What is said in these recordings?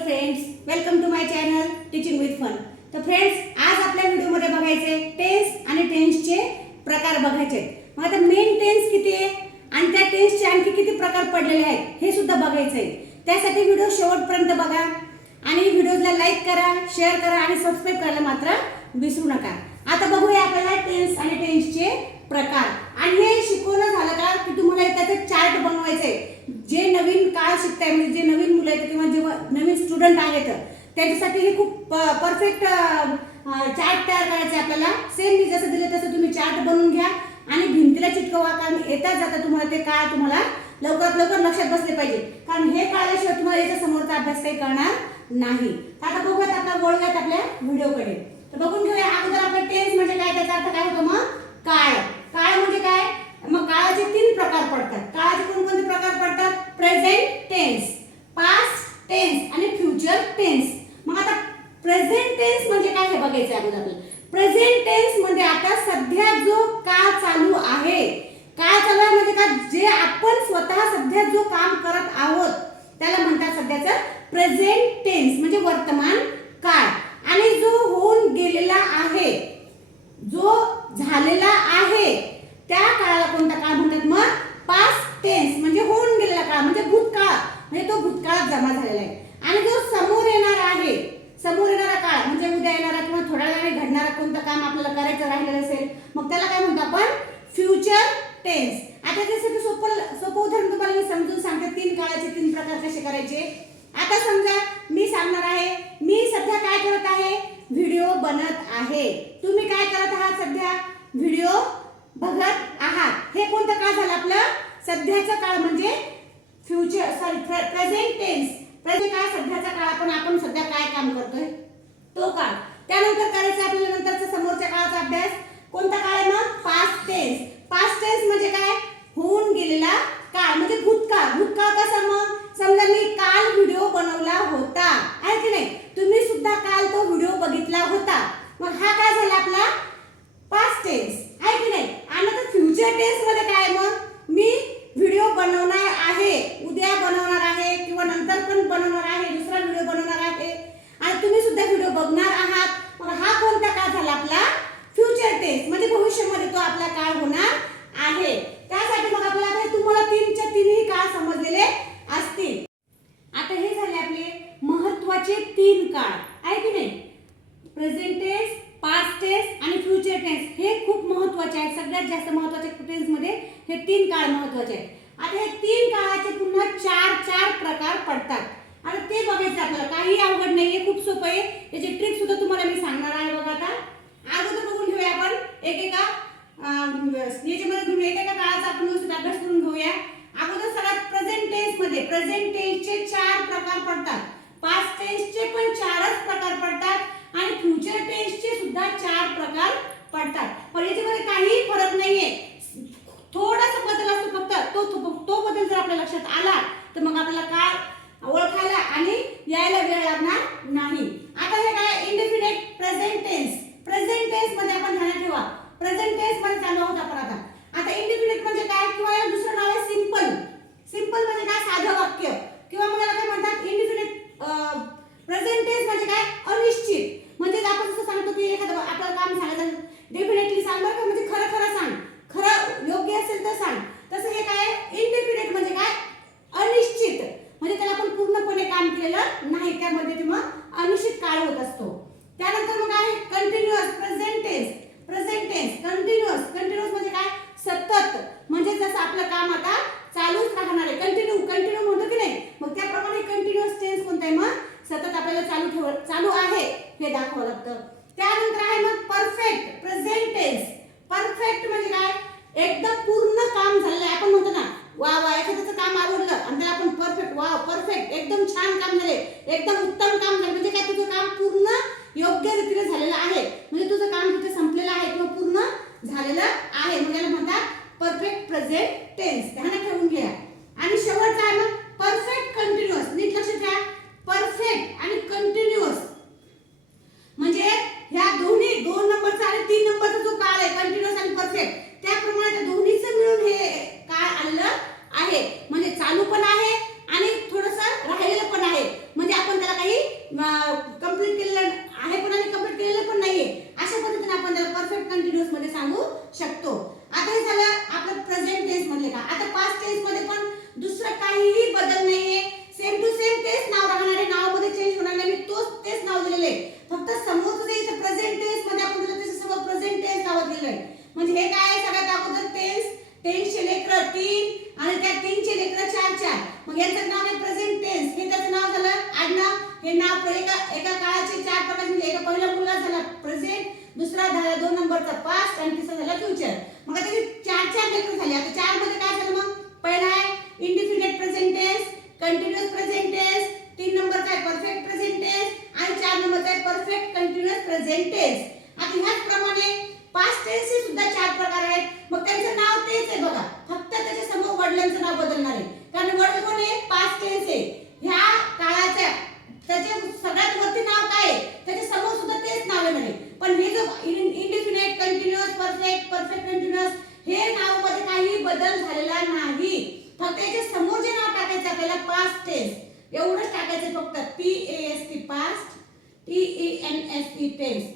Friends welcome to my channel teaching with fun तर friends आज आपल्या व्हिडिओमध्ये बघायचे टेन्स आणि टेन्सचे प्रकार बघायचे मग आता मेन टेन्स किती आहे? आणि त्या टेन्सचे आणखी किती प्रकार पडलेले आहेत हे सुद्धा बघायचं आहे. त्यासाठी व्हिडिओ शेवटपर्यंत बघा. आणि व्हिडिओला लाईक करा शेअर करा आणि सबस्क्राईब करायला मात्र विसरू नका. आता बघूया आपल्याला टेन्स आणि टेन्सचे प्रकार. आणि हे शिकवणं झालं का? की तुम्हाला एक त्याचं चार्ट बनवायचं आहे. जे नवीन काळ शिकताय म्हणजे जे नवीन स्टुडंट स्टुडंट तर त्यांच्यासाठी हे खूप परफेक्ट चार्ट तयार करायचे आपल्याला. सेम मी जसं दिलं तसं तुम्ही चार्ट बनवून घ्या. आणि भिंतीला चिटकवा कारण येतात जाता तुम्हाला ते काय तुम्हाला लवकरात लवकर लक्षात बसले पाहिजे. कारण हे काळाशिवाय तुम्हाला याच्या समोरचा अभ्यास काही करणार नाही. तर आता बघूयात आपला वळूयात आपल्या व्हिडिओकडे. तर बघून घेऊया अगोदर आपलं टेन्स म्हणजे काय त्याचा अर्थ काय होतो मग? काळ. काळ म्हणजे काय? मग काळाचे तीन प्रकार पडतात. काळाचे कोणकोणते प्रकार पडतात प्रेझेंट टेन्स पास्ट टेन्स आणि फ्युचर टेन्स मग आता प्रेझेंट टेन्स म्हणजे काय हे बघायचं आहे अगोदर आपल्याला प्रेझेंट टेन्स म्हणजे आता सध्या जो काळ चालू आहे काळ चालू आहे म्हणजे का जे आपण स्वतः सध्या जो काम करत आहोत त्याला म्हणतात सध्याचं प्रेझेंट टेन्स म्हणजे वर्तमान काळ. आणि जो होऊन गेलेला आहे जो झालेला आहे त्या काळाला कोणता काळ म्हणतात? मग पास्ट टेन्स म्हणजे होऊन गेलेला काळ म्हणजे भूतकाळ. म्हणजे तो भूतकाळात जमा झालेला आहे. आणि जो समोर येणार आहे समोर येणारा काळ म्हणजे उद्या येणारा किंवा थोड्या वेळाने घडणारा कोणतं काम आपल्याला करायचं राहिलेलं असेल मग त्याला काय म्हणतो आपण? फ्युचर टेन्स आता जसं की सोपं सोपं उदाहरण तुम्हाला मी समजून सांगते तीन काळाचे तीन प्रकार कसे करायचे? आता समजा सांगणार आहे. मी सध्या काय करत आहे? व्हिडिओ बनत आहे. तुम्ही काय करत आहात सध्या? व्हिडिओ बघत आहात. हे कोणतं काळ झालं आपलं? सध्याचं काळ म्हणजे future sorry present tense present काळ सध्याचा काळ. आपण आपण सध्या काय काम करतोय? तो काळ. त्यानंतर करायचं आपल्याला नंतरचा समोरच्या काळाचा अभ्यास. कोणता काळ आहे मग? पास्ट टेन्स पास्ट टेन्स म्हणजे काय? होऊन गेलेला काळ. म्हणजे भूतकाळ. भूतकाळ कसा मग समजा मी काल व्हिडिओ बनवला होता आहे की नाही तुम्ही सुद्धा काल तो व्हिडिओ बघितला होता मग हा काय झाला आपला पास्ट टेन्स आहे की नाही आणि आता फ्युचर टेन्समध्ये काय आहे मग मी व्हिडिओ बनवणार आहे उद्या बनवणार आहे किंवा नंतर पण बनवणार आहे दुसरा व्हिडिओ बनवणार आहे आणि तुम्ही सुद्धा व्हिडिओ बघणार आहात मग हा कोणता काळ झाला आपला फ्युचर टेन्स म्हणजे भविष्यामध्ये तो आपला काळ होणार आहे त्यासाठी मग आपल्याला आता हे तुम्हाला तीनच्या तीनही काळ समजलेले असतील आता हे झाले आपले महत्त्वाचे तीन काळ आहे की नाही प्रेझेंट टेन्स पास्ट टेन्स आणि हे खूप महत्त्वाचे आहेत सगळ्यात जास्त महत्त्वाचे टेन्स हे तीन काळ महत्त्वाचे आहेत. आता हे तीन काळाचे पुन्हा चार चार प्रकार पडतात. आता ते बघायचं आपल्याला. काही अवघड नाहीये खूप सोपं आहे. त्याची ट्रिक सुद्धा तुम्हाला मी सांगणार आहे बघा आता. अगोदर बघून घेऊया आपण. एकेका याच्यामध्ये घेऊन एकेका काळाचा आपण व्यवस्थित अभ्यास करून घेऊया अगोदर सगळ्यात प्रेझेंट टेन्समध्ये प्रेझेंट टेन्सचे चार प्रकार पडतात पास्ट टेन्सचे पण चारच प्रकार पडतात आणि फ्युचर टेन्सचे सुद्धा चार प्रकार पडतात पण याच्यामध्ये काही फरक नाहीये थोडासा बदल असतो फक्त तो तो तो बदल जर आपल्या लक्षात आला तर मग आपल्याला काय ओळखायला आणि यायला वेळ लागणार नाही आता हे काय इंडिफिनिट प्रेझेंट टेन्स प्रेझेंट टेन्समध्ये आपण ध्यानात ठेवा प्रेझेंट टेन्समध्ये चालू आहोत आपण आता आता इंडिफिनिट म्हणजे काय किंवा याला दुसरं नाव आहे सिंपल सिंपल म्हणजे काय साधं वाक्य किंवा मग याला काय म्हणतात इंडिफिनिट प्रेझेंट टेन्स म्हणजे काय अनिश्चित म्हणजे आपण जसं सांगतो की एखादं आपल्याला काम सांगायचं डेफिनेटली सांग बरं का म्हणजे खरं खरं सांग खरं योग्य असेल तर सांग तसं हे काय इंडिफिनिट म्हणजे काय अनिश्चित म्हणजे त्याला आपण पूर्णपणे काम केलेलं नाही त्यामध्ये ते मग अनिश्चित काळ होत असतो त्यानंतर मग आहे continuous present tense present tense continuous continuous म्हणजे काय सतत म्हणजे जसं आपलं काम आता चालूच राहणार आहे कंटिन्यू कंटिन्यू म्हणतो की नाही मग त्याप्रमाणे कंटिन्युअस टेन्स कोणता आहे मग सतत आपल्याला चालू ठेव चालू आहे हे दाखवावं लागतं त्यानंतर आहे मग परफेक्ट प्रेझेंट टेन्स परफेक्ट म्हणजे काय एकदम पूर्ण काम झालेलं आहे आपण म्हणतो ना वा वा एखाद्याचं काम आवडलं आणि त्याला आपण परफेक्ट वा परफेक्ट एकदम छान काम झाले एकदम उत्तम काम झालं म्हणजे हे काय सगळ्यात अगोदर टेन्स टेन्सचे लेकर तीन आणि त्या तीनचे लेकर चार चार. मग यांचं नाव आहे प्रेझेंट टेन्स हे त्याचं नाव झालं आडनाव हे नाव एका एका काळाचे चार प्रकार म्हणजे एका पहिला मुलगा झाला प्रेझेंट दुसरा झाला दोन नंबरचा पास आणि तिसरा झाला फ्युचर मग आता चार चार लेकर झाले. आता चारमध्ये काय झालं मग? e pensa,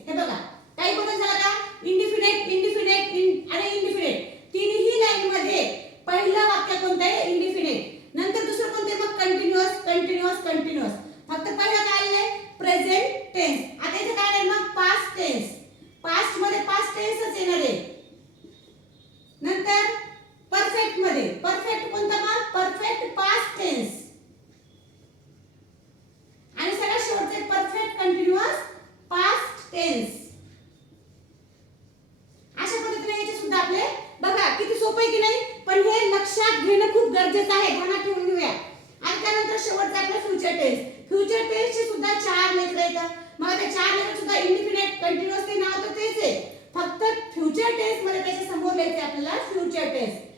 गरजेचं आहे ध्यानात ठेवून घेऊया? आणि त्यानंतर शेवटचा आपला फ्युचर टेस्ट फ्युचर टेस्ट सुद्धा चार लेकर येतात. मग त्या चार लेकर सुद्धा इंडिफिनिट कंटिन्युअस ते नाव तर तेच आहे. फक्त फ्युचर टेस्टमध्ये त्याच्यासमोर लिहायचे आपल्याला फ्युचर टेस्ट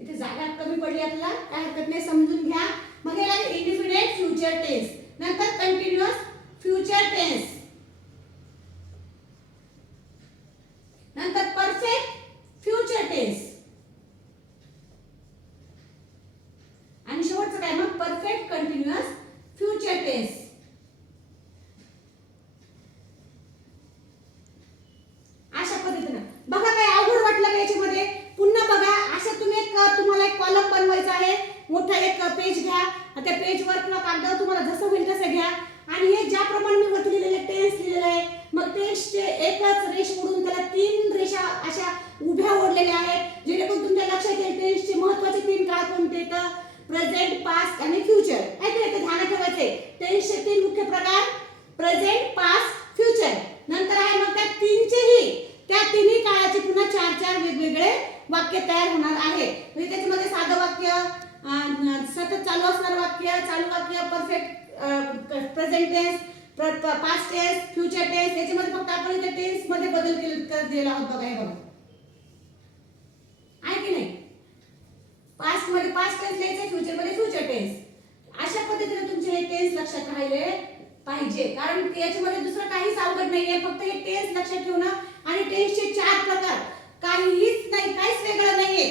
इथे जागा कमी पडली आपल्याला काय हरकत नाही समजून घ्या. मग याला इंडिफिनिट फ्युचर टेस्ट नंतर कंटिन्युअस फ्युचर टेस्ट नंतर परफेक्ट फ्युचर टेन्स आणि शेवटचं काय मग परफेक्ट कंटिन्युअस फ्युचर टेन्स अशा पद्धतीनं बघा काय अवघड वाटलं का याच्यामध्ये पुन्हा बघा अशा तुम्ही एक तुम्हाला एक कॉलम बनवायचा आहे मोठा एक पेज घ्या त्या पेजवर किंवा कागदावर तुम्हाला जसं होईल तसं घ्या आणि हे ज्याप्रमाणे मी वरती लिहिलेले टेन्स लिहिलेलं आहे मग टेन्सचे एकच रेष ओढून त्याला तीन रेषा अशा उभ्या ओढलेल्या आहेत जेणेकरून तुमच्या लक्षात येईल टेन्सचे महत्त्वाचे तीन काळ कोणते तर प्रेझेंट पास्ट आणि फ्युचर ऐकले की? ते ठेवायचे टेन्सचे तीन मुख्य प्रकार प्रेझेंट पास्ट फ्युचर नंतर आहे मग त्या तीनचेही त्या तिन्ही काळाचे पुन्हा चार चार वेगवेगळे वाक्य तयार होणार आहे. म्हणजे त्याच्यामध्ये साधं वाक्य सतत चालू असणारं वाक्य चालू वाक्य perfect present tense past test future test याच्यामध्ये फक्त आपण इथे टेन्समध्ये बदल केले दिला आहोत बघा हे बघा. आहे की नाही? पास्टमध्ये पास्ट टेन्स लिहायचं फ्युचरमध्ये फ्युचर टेन्स अशा पद्धतीने तुमचे हे टेन्स लक्षात राहिले पाहिजे. कारण याच्यामध्ये दुसरं काहीच अवघड नाहीये. फक्त हे टेन्स लक्षात ठेवणं आणि टेन्सचे चार प्रकार. काहीच नाही काहीच वेगळं नाहीये.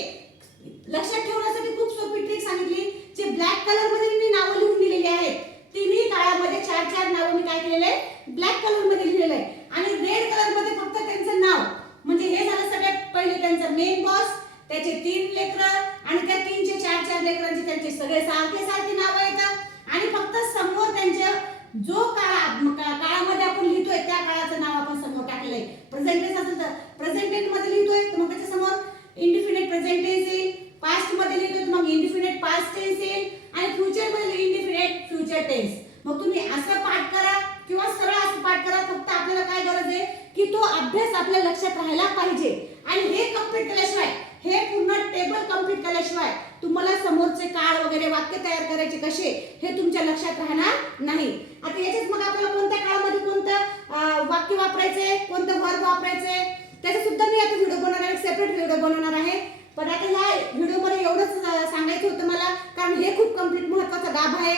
लक्षात ठेवण्यासाठी खूप सोपी ट्रिक सांगितली जे ब्लॅक कलरमध्ये मी नावं लिहून दिलेली आहेत. तिन्ही काळामध्ये चार चार नावं मी काय केलेले आहे ब्लॅक कलरमध्ये लिहिलेलं आहे आणि रेड कलरमध्ये फक्त त्यांचं नाव म्हणजे हे झालं सगळ्यात पहिले त्यांचं मेन बॉस त्याचे तीन लेकर आणि त्या तीनचे चार चार लेकरांचे त्यांचे सगळे सारखे सारखे नाव येतात आणि फक्त समोर त्यांच्या जो काळ म- का- काळामध्ये आपण लिहितोय त्या काळाचं नाव आपण समोर टाकलेलं आहे टेन्स असेल तर प्रेझेंटेन्समध्ये लिहितोय तर मग त्याच्यासमोर प्रेझेंट प्रेझेंटेन्स येईल. पास्टमध्ये लिहितोय तर मग इंडिफिनिट पास्ट टेन्स येईल. आणि फ्युचरमध्ये इंडिफिनिट फ्युचर टेन्स मग तुम्ही असं पाठ करा किंवा सरळ असं पाठ करा फक्त आपल्याला काय गरज आहे? की तो अभ्यास आपल्या लक्षात राहायला पाहिजे. आणि हे कंप्लीट केल्याशिवाय हे पूर्ण टेबल कंप्लीट केल्याशिवाय तुम्हाला समोरचे काळ वगैरे वाक्य तयार करायचे कसे हे तुमच्या लक्षात राहणार नाही. आता याच्यात मग आपल्याला कोणत्या काळामध्ये कोणतं वाक्य वापरायचंय कोणतं वर्ग वापरायचंय त्याचा सुद्धा मी आता व्हिडिओ बनवणार आहे सेपरेट व्हिडिओ बनवणार आहे. पण आता ह्या व्हिडिओमध्ये एवढंच सांगायचं होतं मला कारण हे खूप कंप्लीट महत्त्वाचा गाभ आहे.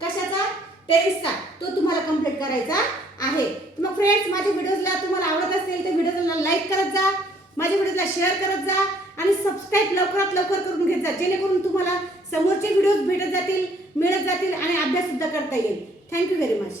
कशाचा? टेरिसचा तो तुम्हाला कंप्लीट करायचा आहे. मग फ्रेंड्स माझ्या व्हिडिओजला तुम्हाला आवडत असेल तर व्हिडिओला लाईक करत जा. माझ्या व्हिडिओला शेअर करत जा. आणि सबस्क्राईब लवकरात लवकर करून घेत जा जेणेकरून तुम्हाला समोरचे व्हिडिओज भेटत जातील मिळत जातील आणि अभ्याससुद्धा करता येईल. Thank you very much